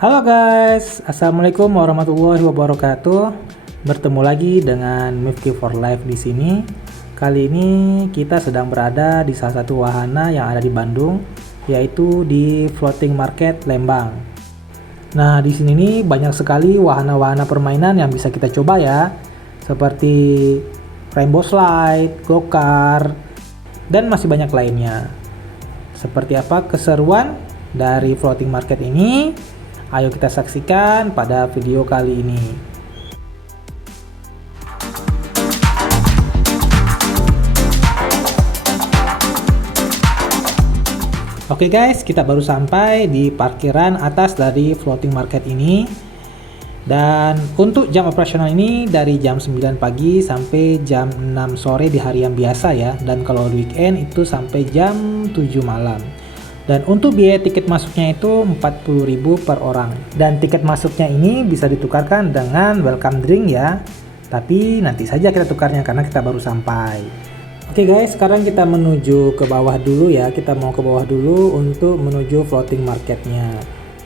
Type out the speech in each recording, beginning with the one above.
Halo guys, Assalamualaikum warahmatullahi wabarakatuh. Bertemu lagi dengan Mifki for Life di sini. Kali ini kita sedang berada di salah satu wahana yang ada di Bandung, yaitu di Floating Market Lembang. Nah, di sini nih banyak sekali wahana-wahana permainan yang bisa kita coba ya, seperti Rainbow Slide, Go-Kart, dan masih banyak lainnya. Seperti apa keseruan dari Floating Market ini? Ayo kita saksikan pada video kali ini. Oke guys, kita baru sampai di parkiran atas dari Floating Market ini. Dan untuk jam operasional ini dari jam 9 pagi sampai jam 6 sore di hari yang biasa ya. Dan kalau weekend itu sampai jam 7 malam. Dan untuk biaya tiket masuknya itu 40.000 per orang. Dan tiket masuknya ini bisa ditukarkan dengan welcome drink ya. Tapi nanti saja kita tukarnya karena kita baru sampai. Oke guys, sekarang kita menuju ke bawah dulu ya. Kita mau ke bawah dulu untuk menuju floating marketnya.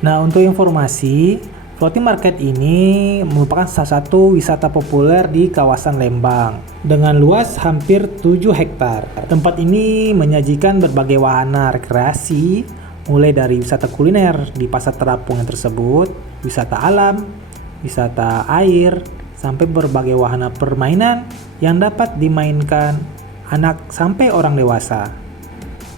Nah, untuk informasi, floating market ini merupakan salah satu wisata populer di kawasan Lembang dengan luas hampir 7 hektar. Tempat ini menyajikan berbagai wahana rekreasi, mulai dari wisata kuliner di pasar terapung yang tersebut, wisata alam, wisata air, sampai berbagai wahana permainan yang dapat dimainkan anak sampai orang dewasa.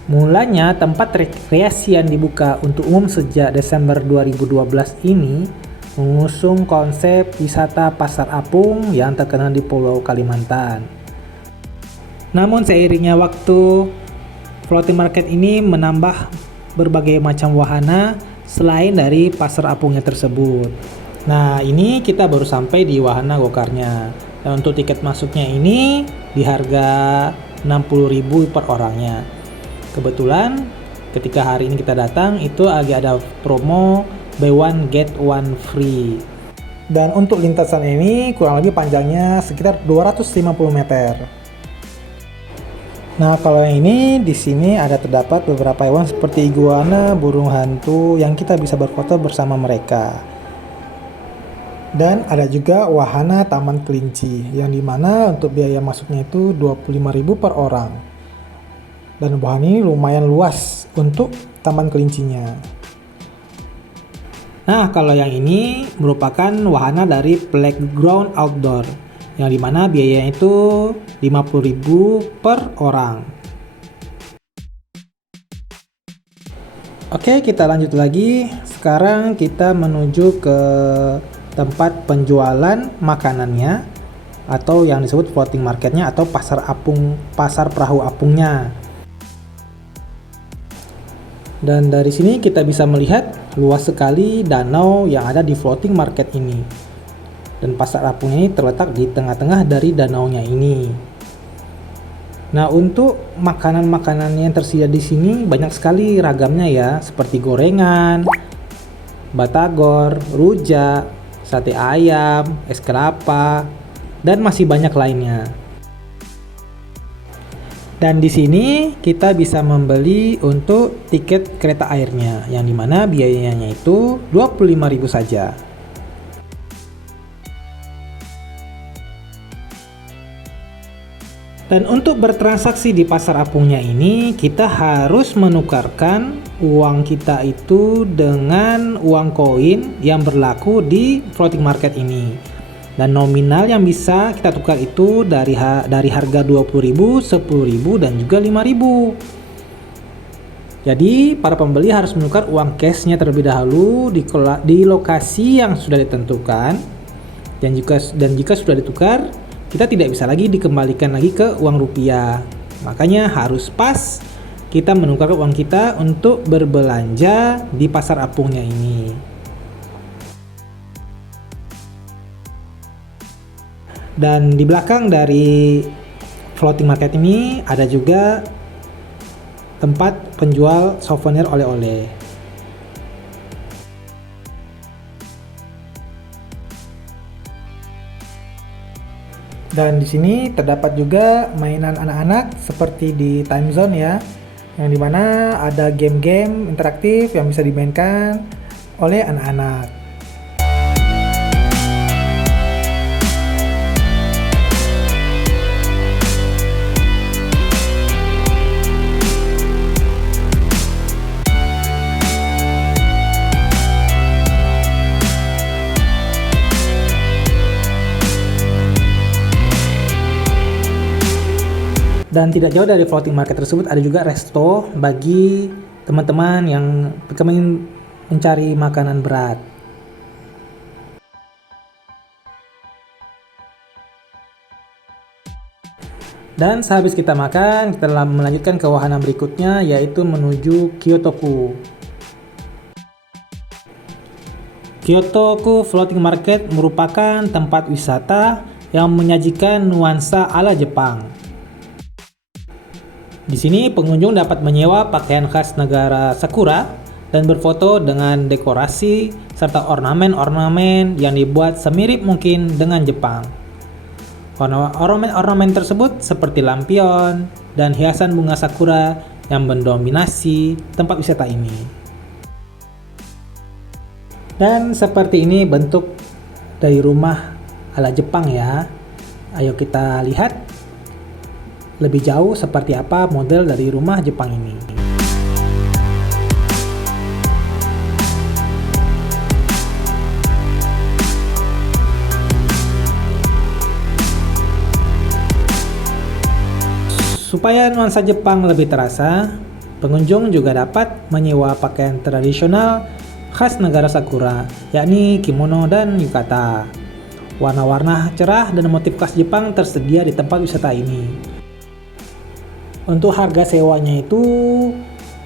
Mulanya tempat rekreasi yang dibuka untuk umum sejak Desember 2012 ini mengusung konsep wisata pasar apung yang terkenal di Pulau Kalimantan. Namun seiringnya waktu, floating market ini menambah berbagai macam wahana selain dari pasar apungnya tersebut. Nah, ini kita baru sampai di wahana go-kartnya. Dan untuk tiket masuknya ini di harga 60.000 per orangnya. Kebetulan ketika hari ini kita datang itu lagi ada promo buy one get one free. Dan untuk lintasan ini kurang lebih panjangnya sekitar 250 meter. Nah, kalau yang ini di sini ada terdapat beberapa hewan seperti iguana, burung hantu yang kita bisa berfoto bersama mereka. Dan ada juga wahana taman kelinci yang dimana untuk biaya masuknya itu 25.000 per orang. Dan wahana ini lumayan luas untuk taman kelincinya. Nah, kalau yang ini merupakan wahana dari Playground Outdoor yang dimana biayanya itu 50.000 per orang. Oke, kita lanjut lagi. Sekarang kita menuju ke tempat penjualan makanannya atau yang disebut floating marketnya atau pasar apung, pasar perahu apungnya. Dan dari sini kita bisa melihat luas sekali danau yang ada di floating market ini. Dan pasar apungnya ini terletak di tengah-tengah dari danaunya ini. Nah, untuk makanan-makanan yang tersedia di sini banyak sekali ragamnya ya, seperti gorengan, batagor, rujak, sate ayam, es kelapa, dan masih banyak lainnya. Dan di sini kita bisa membeli untuk tiket kereta airnya yang dimana biayanya itu 25.000 saja. Dan untuk bertransaksi di pasar apungnya ini kita harus menukarkan uang kita itu dengan uang koin yang berlaku di floating market ini. Dan nominal yang bisa kita tukar itu dari harga 20.000, 10.000 dan juga 5.000. Jadi para pembeli harus menukar uang cashnya terlebih dahulu di lokasi yang sudah ditentukan. Dan jika sudah ditukar, kita tidak bisa lagi dikembalikan lagi ke uang rupiah. Makanya harus pas kita menukar uang kita untuk berbelanja di pasar apungnya ini. Dan di belakang dari floating market ini ada juga tempat penjual souvenir oleh-oleh. Dan di sini terdapat juga mainan anak-anak seperti di Time Zone ya, yang dimana ada game-game interaktif yang bisa dimainkan oleh anak-anak. Dan tidak jauh dari floating market tersebut ada juga resto bagi teman-teman yang ingin mencari makanan berat. Dan sehabis kita makan, kita melanjutkan ke wahana berikutnya, yaitu menuju Kyoto-ku. Kyoto-ku Floating Market merupakan tempat wisata yang menyajikan nuansa ala Jepang. Di sini pengunjung dapat menyewa pakaian khas negara Sakura dan berfoto dengan dekorasi serta ornamen-ornamen yang dibuat semirip mungkin dengan Jepang. Ornamen tersebut seperti lampion dan hiasan bunga sakura yang mendominasi tempat wisata ini. Dan seperti ini bentuk dari rumah ala Jepang ya. Ayo kita lihat lebih jauh seperti apa model dari rumah Jepang ini. Supaya nuansa Jepang lebih terasa, pengunjung juga dapat menyewa pakaian tradisional khas negara Sakura, yakni kimono dan yukata. Warna-warna cerah dan motif khas Jepang tersedia di tempat wisata ini. Untuk harga sewanya itu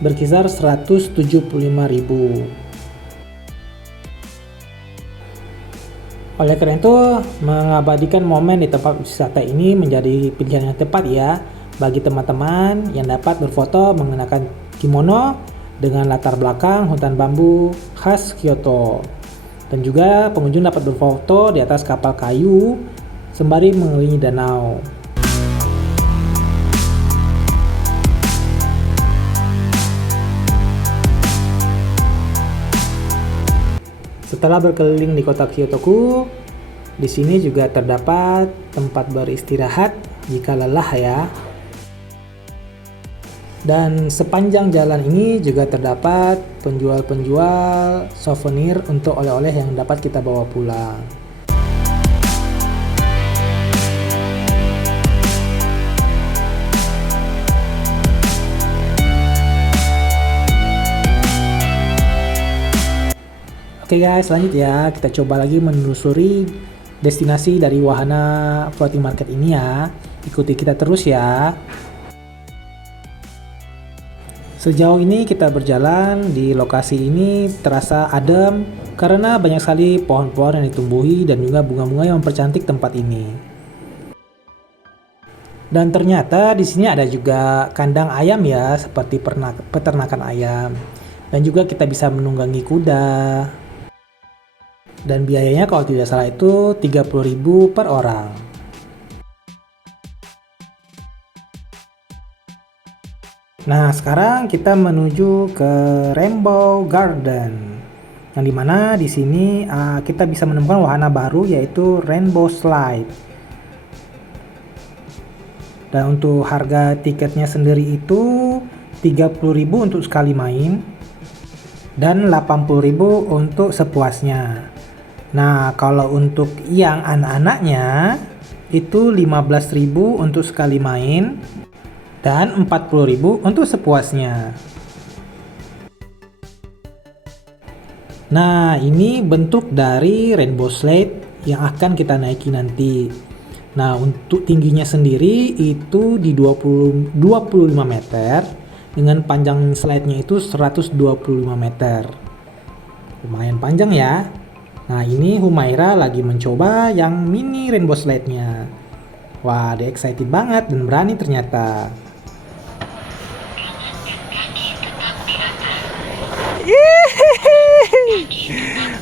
berkisar 175.000. Oleh karena itu, mengabadikan momen di tempat wisata ini menjadi pilihan yang tepat ya bagi teman-teman yang dapat berfoto mengenakan kimono dengan latar belakang hutan bambu khas Kyoto. Dan juga pengunjung dapat berfoto di atas kapal kayu sembari mengelilingi danau. Setelah berkeliling di kota Kyoto-ku, di sini juga terdapat tempat beristirahat jika lelah ya. Dan sepanjang jalan ini juga terdapat penjual-penjual souvenir untuk oleh-oleh yang dapat kita bawa pulang. Oke guys, lanjut ya. Kita coba lagi menelusuri destinasi dari wahana floating market ini ya. Ikuti kita terus ya. Sejauh ini kita berjalan di lokasi ini terasa adem karena banyak sekali pohon-pohon yang ditumbuhi dan juga bunga-bunga yang mempercantik tempat ini. Dan ternyata di sini ada juga kandang ayam ya, seperti peternakan ayam. Dan juga kita bisa menunggangi kuda. Dan biayanya kalau tidak salah itu 30.000 per orang. Nah, sekarang kita menuju ke Rainbow Garden. Yang dimana di sini kita bisa menemukan wahana baru yaitu Rainbow Slide. Dan untuk harga tiketnya sendiri itu 30.000 untuk sekali main dan 80.000 untuk sepuasnya. Nah, kalau untuk yang anak-anaknya itu 15.000 untuk sekali main dan 40.000 untuk sepuasnya. Nah, ini bentuk dari Rainbow Slide yang akan kita naiki nanti. Nah, untuk tingginya sendiri itu di 25 meter dengan panjang slide-nya itu 125 meter. Lumayan panjang ya. Nah, ini Humaira lagi mencoba yang mini Rainbow Slide-nya. Wah, dia excited banget dan berani ternyata.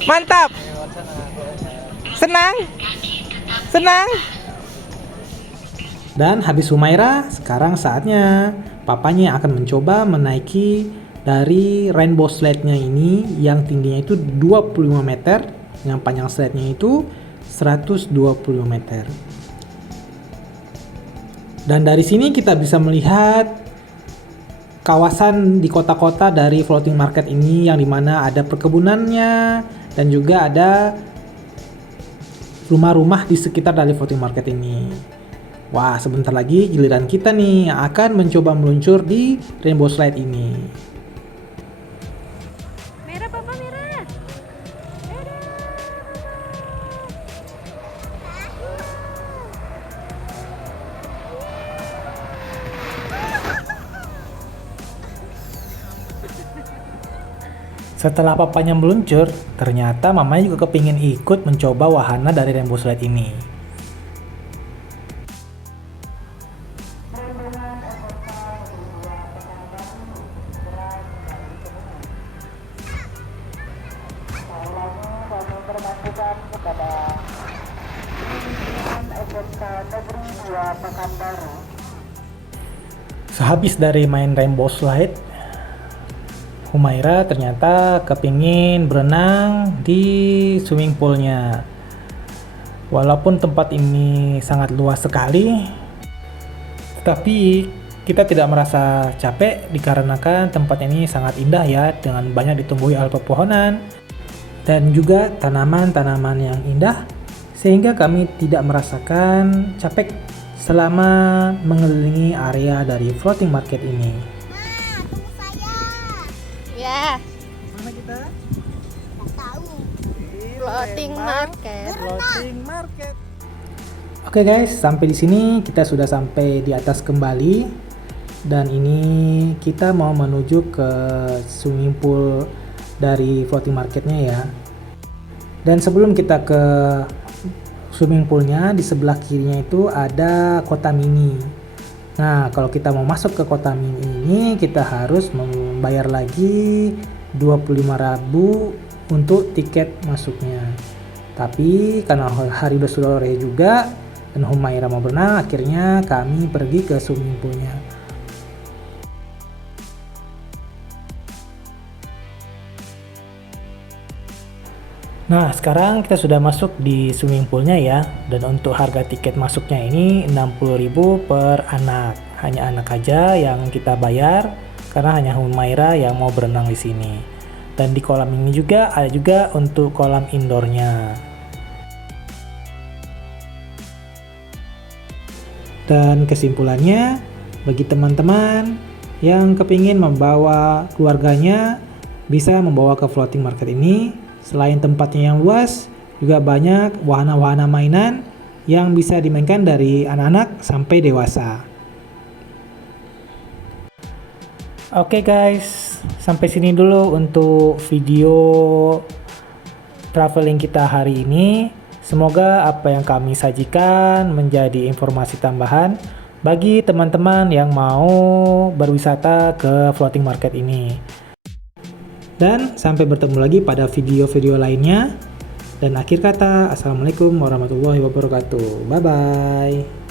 Mantap. Senang. Senang. Dan habis Humaira, sekarang saatnya papanya akan mencoba menaiki dari rainbow slide-nya ini yang tingginya itu 25 meter, yang panjang slide-nya itu 125 meter. Dan dari sini kita bisa melihat kawasan di kota-kota dari floating market ini, yang dimana ada perkebunannya dan juga ada rumah-rumah di sekitar dari floating market ini. Wah, sebentar lagi giliran kita nih yang akan mencoba meluncur di rainbow slide ini. Merah papa, merah. Setelah papanya meluncur, ternyata mamanya juga kepingin ikut mencoba wahana dari rainbow slide ini. Sehabis dari main rainbow slide, Humaira ternyata kepingin berenang di swimming poolnya. Walaupun tempat ini sangat luas sekali, tetapi kita tidak merasa capek dikarenakan tempat ini sangat indah ya, dengan banyak ditumbuhi alur pepohonan dan juga tanaman-tanaman yang indah, sehingga kami tidak merasakan capek selama mengelilingi area dari floating market ini. Ya, Mana kita? nggak tahu. Di Floating market. Floating market. Oke guys, sampai di sini kita sudah sampai di atas kembali, dan ini kita mau menuju ke swimming pool dari floating marketnya ya. Dan sebelum kita ke swimming poolnya, di sebelah kirinya itu ada kota mini. Nah, kalau kita mau masuk ke kota mini ini, kita harus membayar lagi 25.000 untuk tiket masuknya. Tapi karena hari udah sore juga dan Humaira mau berenang, akhirnya kami pergi ke swimming poolnya. Nah, sekarang kita sudah masuk di swimming poolnya ya. Dan untuk harga tiket masuknya ini 60.000 per anak. Hanya anak aja yang kita bayar karena hanya Humaira yang mau berenang di sini. Dan di kolam ini juga ada juga untuk kolam indoornya. Dan kesimpulannya, bagi teman-teman yang kepingin membawa keluarganya, bisa membawa ke floating market ini. Selain tempatnya yang luas, juga banyak wahana-wahana mainan yang bisa dimainkan dari anak-anak sampai dewasa. Oke guys, sampai sini dulu untuk video traveling kita hari ini. Semoga apa yang kami sajikan menjadi informasi tambahan bagi teman-teman yang mau berwisata ke floating market ini. Dan sampai bertemu lagi pada video-video lainnya. Dan akhir kata, assalamualaikum warahmatullahi wabarakatuh. Bye-bye.